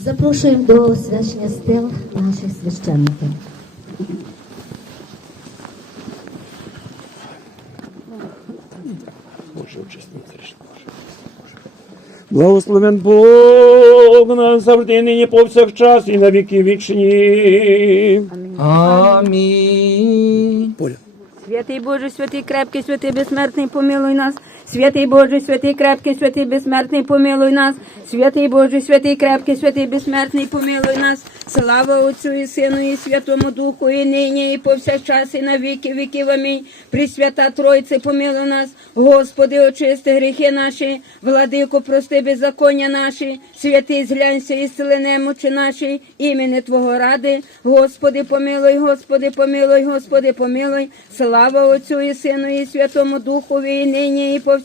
Запрошуємо до освячення стил наших священників. Благословен Бог нас завжди, нині повсякчас і на віки вічні. Амінь. Поля. Святий Боже, святий крепкий, святий безсмертний, помилуй нас. Святий Боже, святий крепкий, святий безсмертний, помилуй нас. Святий Боже, святий крепкий, святий безсмертний, помилуй нас. Слава Отцю і Сину, і Святому Духу, і нині, і повсякчас, і на віки віків. Амінь. Пресвята Тройце, помилуй нас. Господи, очисти гріхи наші, владико, прости беззаконня наші, святий зглянься і сили немочі наші, імені Твого ради. Господи, помилуй, Господи, помилуй, Господи, помилуй. Слава Отцю і Сину, і Святому Духові, і нині, і повсякчас,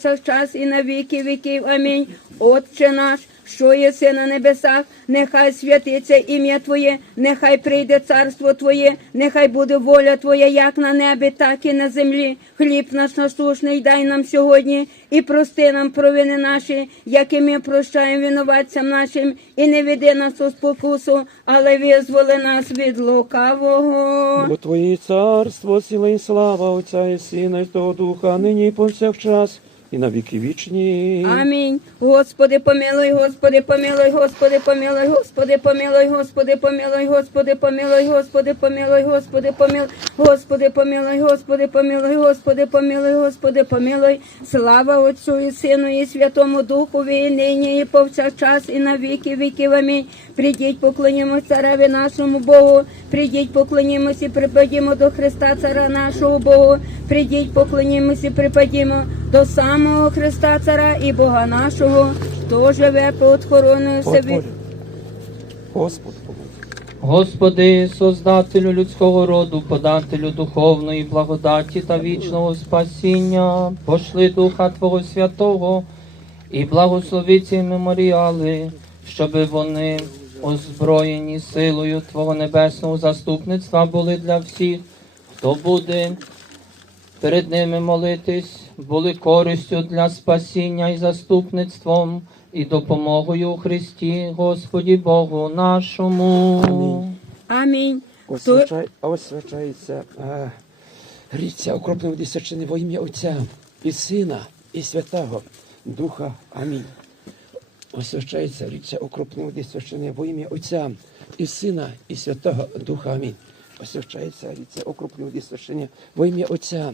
і на віки віків. Амінь. Отче наш, що єси на небесах, нехай святиться ім'я Твоє, нехай прийде царство Твоє, нехай буде воля Твоя, як на небі, так і на землі. Хліб наш насушний дай нам сьогодні і прости нам провини наші, як і ми прощаємо винуватцям нашим, і не веди нас у спокусу, але визволи нас від лукавого. Бо Твоє царство, сила і слава Отця і Сина, і того Духа, нині і повсякчас, і на віки вічні. Амінь. Господи, помилуй, Господи, помилуй, Господи, помилуй, Господи, помилуй, Господи, помилуй, Господи, помилуй, Господи, помилуй, Господи, помилуй, Господи, помилуй, Господи, помилуй, Господи, помилуй, Господи, помилуй. Слава Отцю і Сину, і Святому Духові, і нині, і повсякчас, і на віки віків. Амінь. Придіть, поклонімось цареві нашому Богу. Придіть, поклонімось і припадімо до Христа, цара нашого Богу. Придіть, поклонімось і припадімо до самого Христа, цара і Бога нашого, хто живе під хороною Господь, себе. Господь. Господи, Создателю людського роду, подателю духовної благодаті та вічного спасіння, пошли Духа Твого Святого і благослови ці меморіали, щоби вони, озброєні силою Твого небесного заступництва, були для всіх, хто буде перед ними молитись, були користю для спасіння і заступництвом, і допомогою у Христі, Господі Богу нашому. Амінь. Амінь. Освячай, освячається е, ріця окропної десятчини во ім'я Отця і Сина, і Святого Духа. Амінь. Освячається ріця окропної десятчини во ім'я Отця і Сина, і Святого Духа. Амінь. Освячається ріця окропної десятчини во ім'я Отця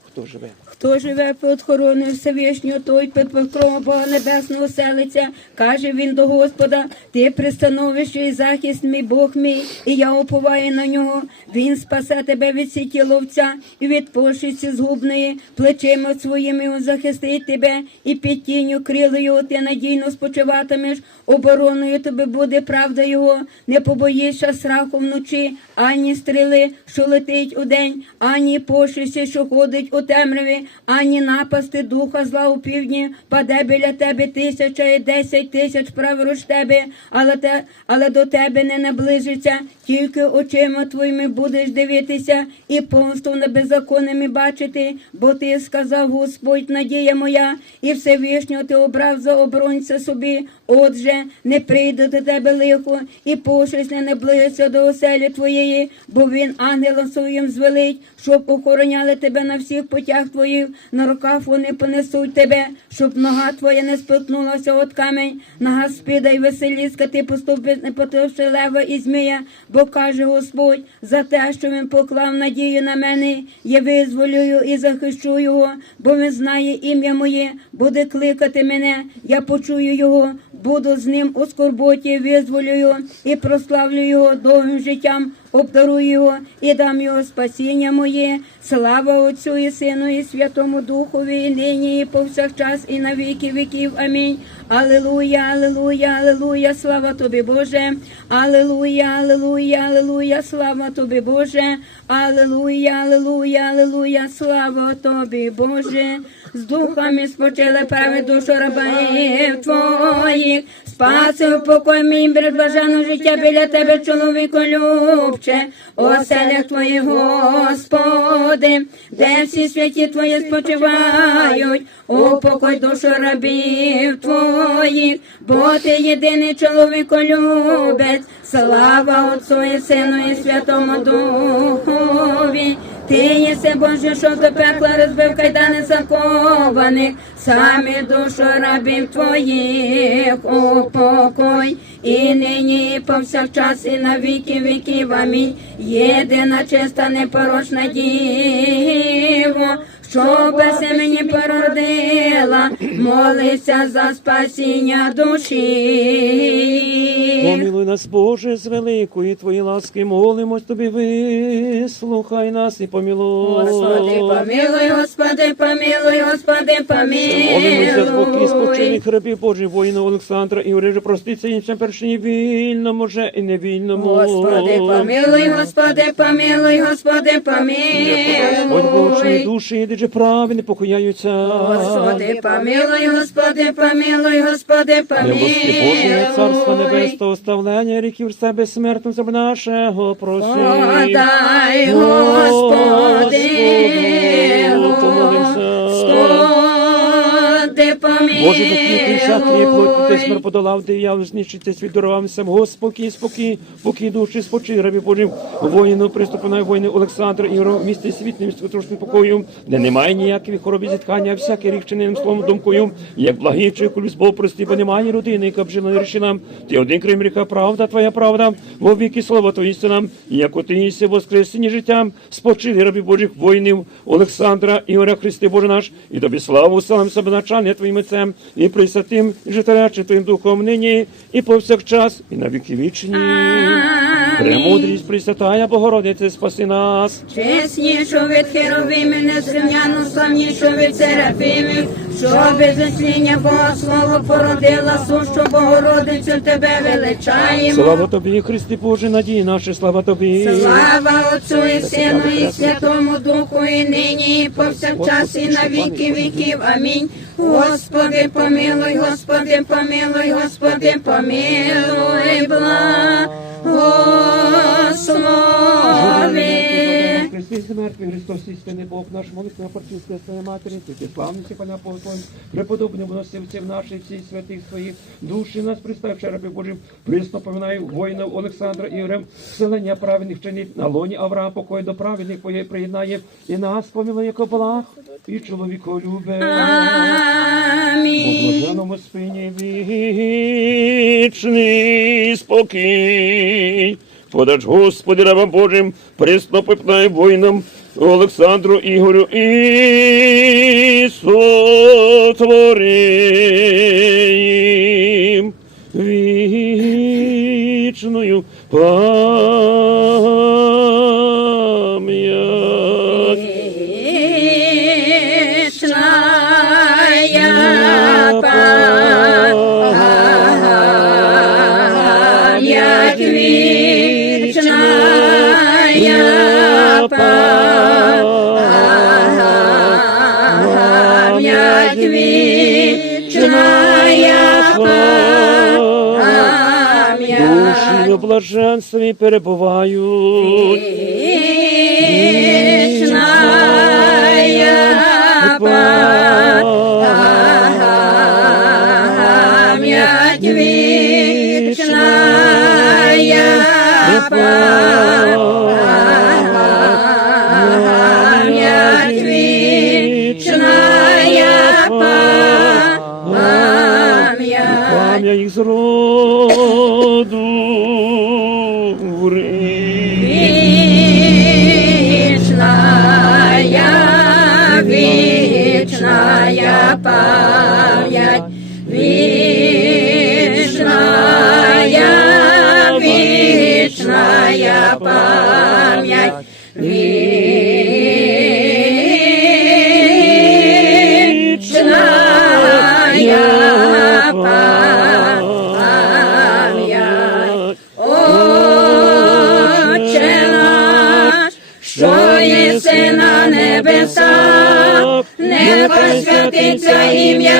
Хто живе? Хто живе під хороною Всевишнього, той під покровом Бога Небесного селиться, каже він до Господа, ти пристановище і захист мій Бог мій, і я уповаю на нього. Він спасе тебе від сіті ловця і від пошиці згубної, плечима своїми він захистить тебе, і під тінню крилою ти надійно спочиватимеш, обороною тобі буде правда його, не побоїшся страху вночі, ані стріли, що летить удень, ані пошиці, що ходить у темряві, ані напасти духа зла у півдні, паде біля тебе тисяча і десять тисяч праворуч тебе, але те, але до тебе не наближиться, тільки очима твоїми будеш дивитися і помсту над беззаконними бачити, бо ти сказав Господь, надія моя, і Всевишнього ти обрав за оборонця собі. Отже, не прийде до тебе лихо, і пошесть не наблизиться до оселі твоєї, бо він ангелом своїм звелить, щоб охороняли тебе на всіх путях твоїх, на руках вони понесуть тебе, щоб нога твоя не споткнулася от камінь, нога спіда й веселіска, ти поступить не потовши лева і змія, бо каже Господь, за те, що він поклав надію на мене, я визволюю і захищу його, бо він знає ім'я моє, буде кликати мене, я почую його, буду з ним у скорботі, визволю і прославлю його довгим життям, обдарую його і дам його спасіння моє. Слава Отцю і Сину, і Святому Духові, і нині, і повсякчас, і на віки віків. Амінь. Алелуя, алелуя, алелуя, слава тобі, Боже. Алелуя, алелуя, алелуя, слава тобі, Боже. Алелуя, алелуя, алелуя, слава тобі, Боже. З духами спочили праві душу рабів твоїх. Спасив покой мій блажену життя біля тебе, чоловіку любче. Оселях твоїх, Господи, де всі святі твої спочивають. Упокой душу рабів твоїх. бо ти єдиний чоловіколюбець, слава Отцу і Сину і Святому Духові. Ти єси Боже, що до пекла розбив кайдани закованих, самі душу рабів твоїх упокой, і нині, і повсякчас, і на віки віків. Амінь. Єдина чиста непорочна діво, що без мені породила, молися за спасіння душі. Помилуй нас, Боже, з великої Твої ласки, молимось Тобі, вислухай нас і помилуй. Господи, помилуй, Господи, помилуй, Господи, Молимося з боки помилуй. спочилих рабів Божих, воїна Олександра і Орежа, проститься іншим першині вільному же і невільному. Господи, помилуй, Господи, помилуй, Господи, Господь Божий, помилуй. душі, де же праві покояються. Господи, помилуй, Господи, помилуй, Господи, помилуй. Боже, царство помилуй. оставлення ставлення ріків себе смертним за нашого просим. Подай, Господи, Господи, помолимся. Господи, помилуй. Боже, допіти всякої плоті ти смерть подолав, диявол знищити світ дарувався. Господи, спокій, спокій душі, спочи, рабі Божим, воїну, приступи воїни Олександр і в місті світлим, святошним покою, де немає ніяких хвороб і зіткання, а всякий рік чиненим словом думкою, як благий чи колюсь Бог прости, бо немає людини, яка б жила рішена. Ти один крім ріка, правда, твоя правда, во віки слова твої істина, як ти єси воскресені життям, спочили рабі Божих воїнів Олександра Ігоря Христи Боже наш, і тобі славу славим себе начальне твоїм отцем, і присвятим, і житарячим твоїм духом нині, і повсякчас, і на віки вічні. Премудрість Пресвятая Богородице, спаси нас. Чеснішу від херовими, незрівняну славнішу від серафимів, що без осління Бога слово породила сущу Богородицю тебе величаємо. Слава тобі, Христи Боже, надії наші, слава тобі. Слава Отцу і Сину і Святому Духу, і нині, і повсякчас, і на віки віків. Амінь. Господи, помилуй, Господи, помилуй, Господи, помилуй, благослови. Христи смертний, Христос істинний Бог наш, молитва партійська Своя Матері, тільки славниці Паня Послом, преподобні вносивців наших всіх святих своїх, душі нас приставши раби Божим, присно поминаю воїнів Олександра Ігорем, селення праведних чинить, на лоні Авраам покой до праведних приєднає, і нас помилує, як благ, і чоловіко любе. Амінь. блаженому спині вічний спокій. Подач Господи рабам Божим, преснопипнай воїнам Олександру Ігорю і сотвори їм вічною пам'ять. Блаженстві перебувають. Вічная пам'ять, вічна пам'ять,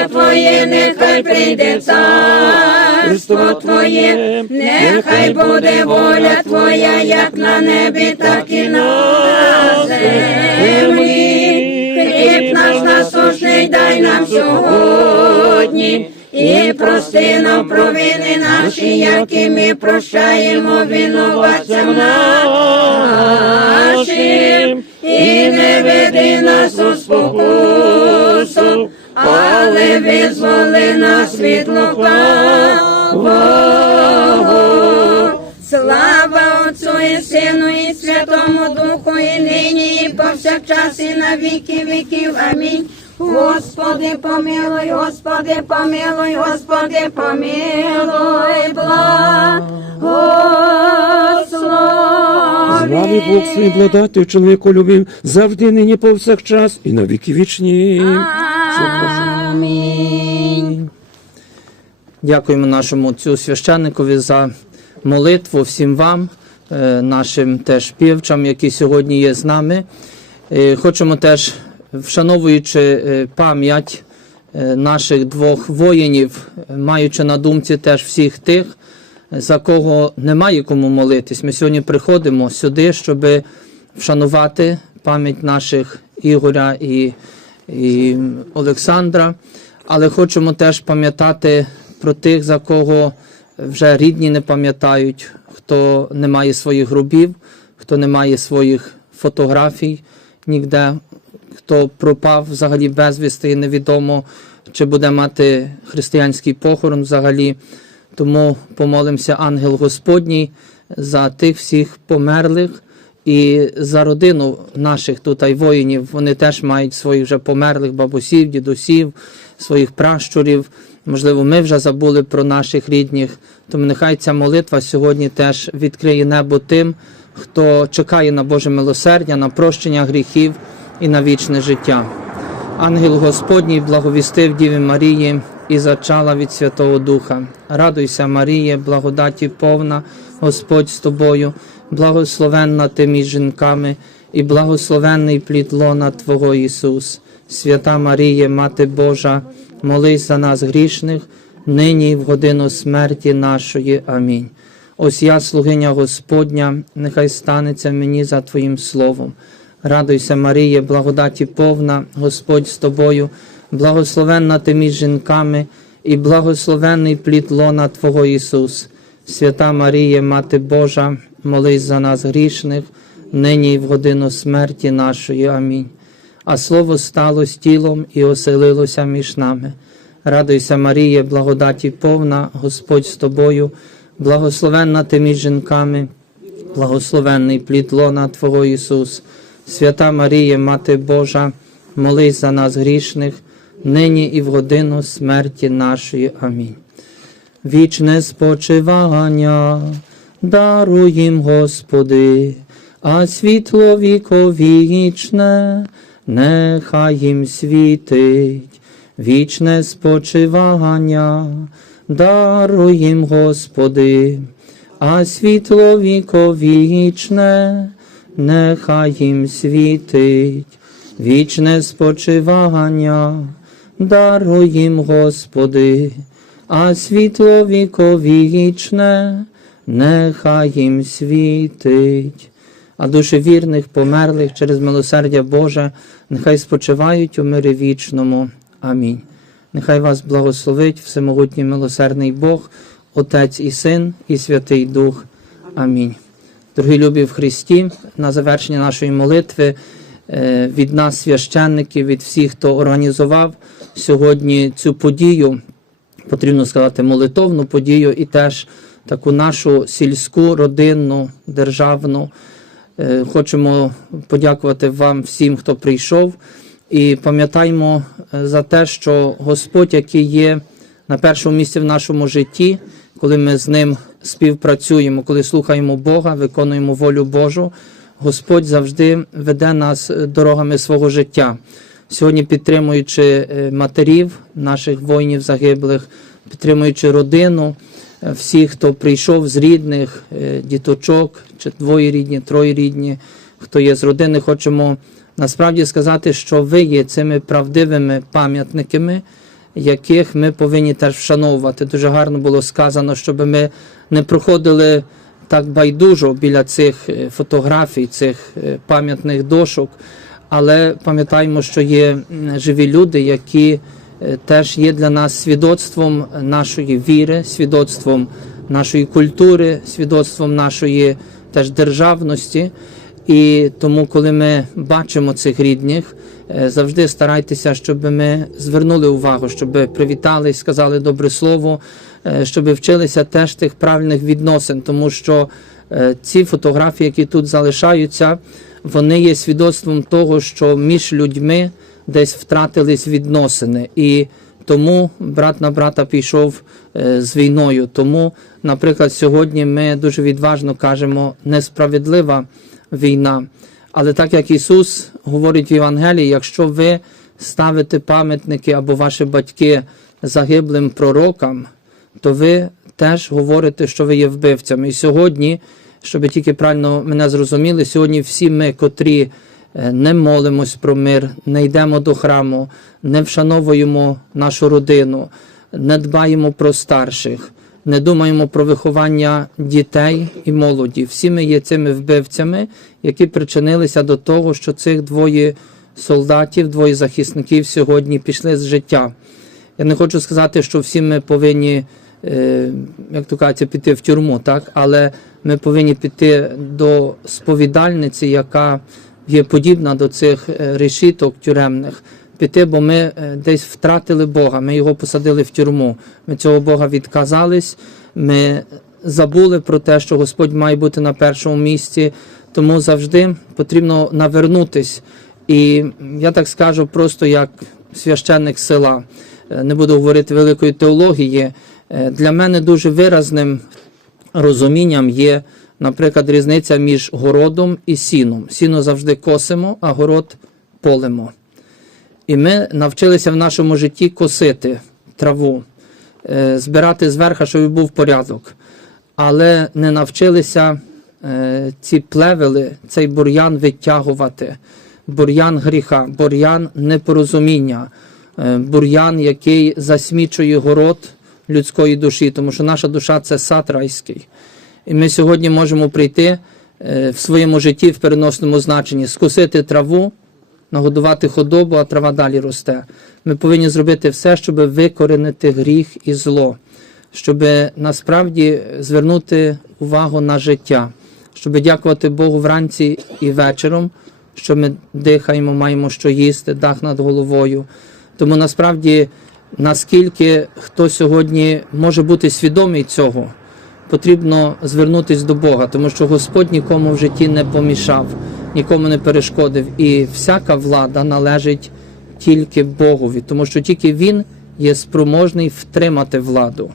Твоє, нехай прийде царство Твоє, нехай буде воля Твоя, як на небі, так і на землі. Хліб наш насущний дай нам сьогодні, і прости нам провини наші, які ми прощаємо винуватцям нашим, і не веди нас у спокусу, і на віки віків. Амінь. Господи, помилуй, Господи, помилуй, Господи, помилуй, благослови. Славі Бог своїм владати, чоловіку любим, завжди нині повсякчас і на віки вічні. Амінь. Дякуємо нашому отцю священникові за молитву всім вам, е, нашим теж півчам, які сьогодні є з нами. Е, Хочемо теж, вшановуючи е, пам'ять е, наших двох воїнів, маючи на думці теж всіх тих, за кого немає кому молитись. Ми сьогодні приходимо сюди, щоб вшанувати пам'ять наших Ігоря і, і Олександра, але хочемо теж пам'ятати про тих, за кого вже рідні не пам'ятають, хто не має своїх грубів, хто не має своїх фотографій ніде, хто пропав взагалі безвісти і невідомо, чи буде мати християнський похорон взагалі. Тому помолимося, ангел Господній, за тих всіх померлих і за родину наших тут й воїнів. Вони теж мають своїх вже померлих бабусів, дідусів, своїх пращурів. Можливо, ми вже забули про наших рідних. Тому нехай ця молитва сьогодні теж відкриє небо тим, хто чекає на Боже милосердя, на прощення гріхів і на вічне життя. Ангел Господній благовістив Діві Марії і зачала від Святого Духа. Радуйся, Маріє, благодаті повна, Господь з тобою, благословенна ти між жінками, і благословенний плід лона Твого Ісус. Свята Маріє, Мати Божа, молись за нас грішних, нині і в годину смерті нашої. Амінь. Ось я, слугиня Господня, нехай станеться мені за Твоїм словом. Радуйся, Маріє, благодаті повна, Господь з тобою, благословенна ти між жінками, і благословенний плід лона Твого Ісус. Свята Маріє, Мати Божа, молись за нас грішних, нині і в годину смерті нашої. Амінь. А слово стало тілом і оселилося між нами. Радуйся, Маріє, благодаті повна, Господь з тобою, благословенна ти між жінками, благословенний плід лона Твого Ісус. Свята Маріє, Мати Божа, молись за нас грішних, нині і в годину смерті нашої. Амінь. Вічне спочивання, даруй їм, Господи, а світло віковічне, нехай їм світить, вічне спочивання, даруй їм, Господи, а світло віковічне, нехай їм світить, вічне спочивання, даруй їм, Господи, а світло віковічне, нехай їм світить. А душі вірних, померлих через милосердя Боже, нехай спочивають у мирі вічному. Амінь. Нехай вас благословить всемогутній милосердний Бог, Отець і Син, і Святий Дух. Амінь. Дорогі любі в Христі, на завершення нашої молитви е, від нас, священників, від всіх, хто організував сьогодні цю подію, потрібно сказати, молитовну подію і теж таку нашу сільську, родинну, державну. Е, Хочемо подякувати вам всім, хто прийшов. І пам'ятаймо е, за те, що Господь, який є на першому місці в нашому житті, коли ми з ним співпрацюємо, коли слухаємо Бога, виконуємо волю Божу, Господь завжди веде нас е, дорогами свого життя. Сьогодні підтримуючи е, матерів, наших воїнів загиблих, підтримуючи родину, всіх, хто прийшов з рідних, діточок, чи двоєрідні, троєрідні, хто є з родини, хочемо насправді сказати, що ви є цими правдивими пам'ятниками, яких ми повинні теж вшановувати. Дуже гарно було сказано, щоб ми не проходили так байдужо біля цих е, фотографій, цих е, пам'ятних дошок, але пам'ятаємо, що є живі люди, які е, теж є для нас свідоцтвом нашої віри, свідоцтвом нашої культури, свідоцтвом нашої теж державності. І тому, коли ми бачимо цих рідних, е, завжди старайтеся, щоб ми звернули увагу, щоб привітали, сказали добре слово, е, щоб вчилися теж тих правильних відносин, тому що е, ці фотографії, які тут залишаються, вони є свідоцтвом того, що між людьми десь втратились відносини. І тому брат на брата пішов з війною. Тому, наприклад, сьогодні ми дуже відважно кажемо несправедлива війна. Але так як Ісус говорить в Євангелії, якщо ви ставите пам'ятники або ваші батьки загиблим пророкам, то ви теж говорите, що ви є вбивцями. І сьогодні, щоб тільки правильно мене зрозуміли, сьогодні всі ми, котрі е, не молимось про мир, не йдемо до храму, не вшановуємо нашу родину, не дбаємо про старших, не думаємо про виховання дітей і молоді. Всі ми є цими вбивцями, які причинилися до того, що цих двоє солдатів, двоє захисників сьогодні пішли з життя. Я не хочу сказати, що всі ми повинні, е, як то кажеться, піти в тюрму, так? але ми повинні піти до сповідальниці, яка є подібна до цих е, решіток тюремних. Піти, бо ми е, десь втратили Бога, ми його посадили в тюрму. Ми цього Бога відказались, ми забули про те, що Господь має бути на першому місці, тому завжди потрібно навернутись. І я так скажу, просто як священник села, Е, не буду говорити великої теології. е, Для мене дуже виразним розумінням є, наприклад, різниця між городом і сіном. Сіно завжди косимо, а город полимо. І ми навчилися в нашому житті косити траву, е, збирати зверху, щоб був порядок. Але не навчилися е, ці плевели, цей бур'ян витягувати, бур'ян гріха, бур'ян непорозуміння, е, бур'ян, який засмічує город людської душі, тому що наша душа це сад райський. І ми сьогодні можемо прийти в своєму житті в переносному значенні, скосити траву, нагодувати худобу, а трава далі росте. Ми повинні зробити все, щоб викоренити гріх і зло, щоб насправді звернути увагу на життя, щоб дякувати Богу вранці і вечором, що ми дихаємо, маємо що їсти, дах над головою. Тому насправді, наскільки хто сьогодні може бути свідомий цього, потрібно звернутися до Бога, тому що Господь нікому в житті не помішав, нікому не перешкодив. І всяка влада належить тільки Богові, тому що тільки Він є спроможний втримати владу.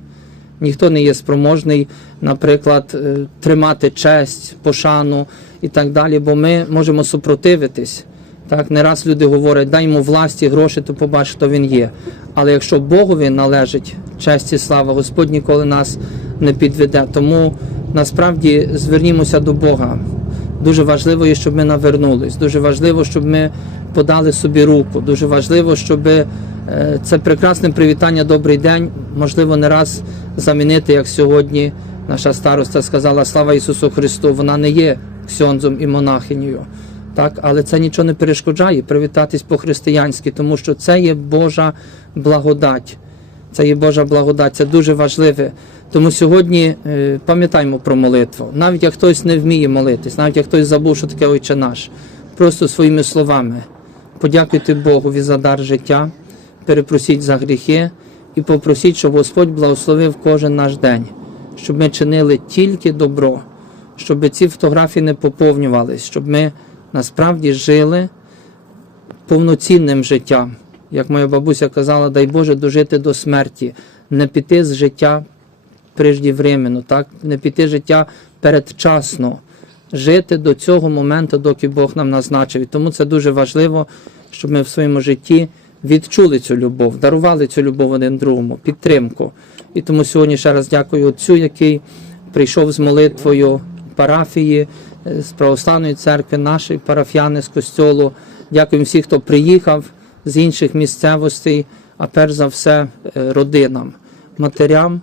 Ніхто не є спроможний, наприклад, е, тримати честь, пошану і так далі, бо ми можемо супротивитись. Так, не раз люди говорять, дай йому власті, гроші, то побач, хто він є. Але якщо Богові належить честь і слава, Господь ніколи нас не підведе. Тому насправді звернімося до Бога. Дуже важливо щоб ми навернулись. Дуже важливо, щоб ми подали собі руку. Дуже важливо, щоб е, це прекрасне привітання, добрий день, можливо, не раз замінити, як сьогодні наша староста сказала Слава Ісусу Христу. Вона не є ксьонзом і монахинею. Так, але це нічого не перешкоджає привітатись по-християнськи, тому що це є Божа благодать. Це є Божа благодать, це дуже важливе. Тому сьогодні е, пам'ятаємо про молитву. Навіть як хтось не вміє молитись, навіть як хтось забув, що таке Отче наш, просто своїми словами подякуйте Богові за дар життя, перепросіть за гріхи і попросіть, щоб Господь благословив кожен наш день, щоб ми чинили тільки добро, щоб ці фотографії не поповнювались, щоб ми насправді жили повноцінним життям. Як моя бабуся казала, дай Боже дожити до смерті, не піти з життя преждівременно, так? не піти життя передчасно, жити до цього моменту, доки Бог нам назначив. І тому це дуже важливо, щоб ми в своєму житті відчули цю любов, дарували цю любов один другому, підтримку. І тому сьогодні ще раз дякую Отцю, який прийшов з молитвою парафії, е, з православної церкви, наші парафіяни з костьолу. Дякуємо всім, хто приїхав з інших місцевостей, а перш за все е, родинам, матерям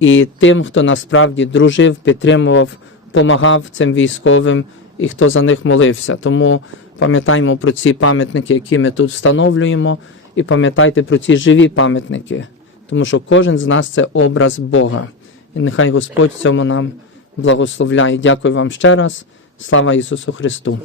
і тим, хто насправді дружив, підтримував, допомагав цим військовим і хто за них молився. Тому Пам'ятаємо про ці пам'ятники, які ми тут встановлюємо, і пам'ятайте про ці живі пам'ятники, тому що кожен з нас це образ Бога. І нехай Господь цьому нам благословляє. Дякую вам ще раз. Слава Ісусу Христу!